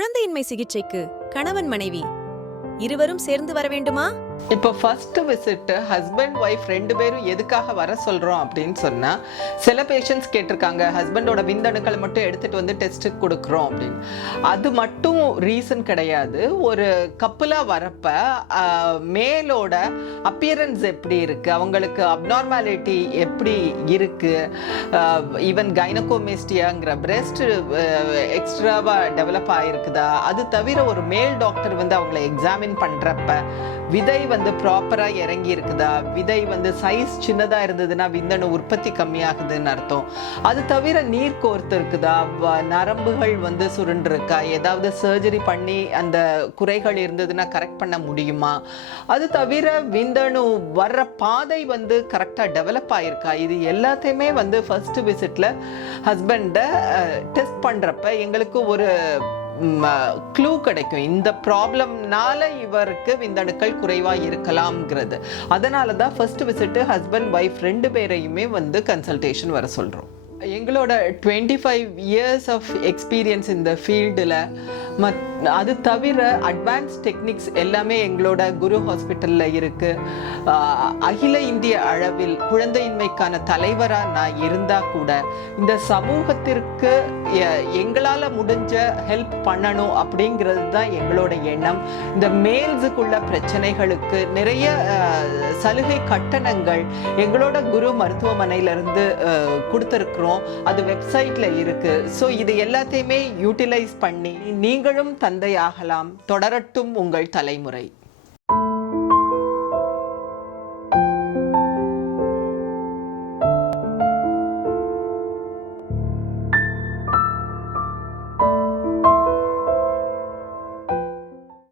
குழந்தையின்மை சிகிச்சைக்கு கணவன் மனைவி இருவரும் சேர்ந்து வர வேண்டுமா? இப்போ ஃபர்ஸ்ட் விசிட்டு ஹஸ்பண்ட் ஒய்ஃப் ரெண்டு பேரும் எதுக்காக வர சொல்றோம் அப்படின்னு சொன்னா சில பேஷண்ட்ஸ் கேட்டிருக்காங்க ஹஸ்பண்டோட விந்தணுக்களை மட்டும் எடுத்துட்டு வந்து டெஸ்ட்டுக்கு கொடுக்குறோம் அப்படின்னு. அது மட்டும் ரீசன் கிடையாது. ஒரு கப்புலாக வரப்ப மேலோட அப்பியரன்ஸ் எப்படி இருக்கு? அவங்களுக்கு அப்நார்மாலிட்டி எப்படி இருக்கு? ஈவன் கைனகோமேஸ்டியாங்கிற பிரெஸ்ட் எக்ஸ்ட்ராவா டெவலப் ஆகிருக்குதா அது தவிர ஒரு மேல் டாக்டர் வந்து அவங்கள எக்ஸாமின் பண்றப்ப விதை வந்து ப்ராப்பராக இறங்கி இருக்குதா விதை வந்து சைஸ் சின்னதாக இருந்ததுன்னா விந்தணு உற்பத்தி கம்மியாகுதுன்னு அர்த்தம். அது தவிர நீர் கோர்த்து இருக்குதா? வ- நரம்புகள் வந்து சுருண்டிருக்கா? ஏதாவது சர்ஜரி பண்ணி அந்த குறைகள் இருந்ததுன்னா கரெக்ட் பண்ண முடியுமா? அது தவிர விந்தணு வர்ற பாதை வந்து கரெக்டாக டெவலப் ஆகிருக்கா இது எல்லாத்தையுமே வந்து ஃபர்ஸ்ட் விசிட்டில் ஹஸ்பண்டை டெஸ்ட் பண்ணுறப்ப எங்களுக்கு ஒரு க்ளூ கிடைக்கும். இந்த ப்ராப்ளம்னால இவருக்கு விந்தணுக்கள் குறைவாக இருக்கலாம்ங்கிறது. அதனால தான் ஃபர்ஸ்ட் விசிட்டு ஹஸ்பண்ட் ஒய்ஃப் ரெண்டு பேரையுமே வந்து கன்சல்டேஷன் வர சொல்கிறோம் எங்களோட twenty five years of experience இந்த ஃபீல்டில் மத் அது தவிர அட்வான்ஸ் டெக்னிக்ஸ் எல்லாமே எங்களோட குரு ஹாஸ்பிட்டலில் இருக்குது அகில இந்திய அளவில் குழந்தையின்மைக்கான தலைவராக நான் இருந்தால் கூட இந்த சமூகத்திற்கு எங்களால் முடிஞ்ச ஹெல்ப் பண்ணணும் அப்படிங்கிறது தான் எங்களோட எண்ணம். இந்த மேல்ஸுக்குள்ள பிரச்சனைகளுக்கு நிறைய சலுகை கட்டணங்கள் எங்களோட குரு மருத்துவமனையிலிருந்து கொடுத்துருக்குறோம். அது வெப்சைட்டில் இருக்குது ஸோ இது எல்லாத்தையுமே யூட்டிலைஸ் பண்ணி நீங்களும் த தந்தையாகலாம். தொடரட்டும் உங்கள் தலைமுறை.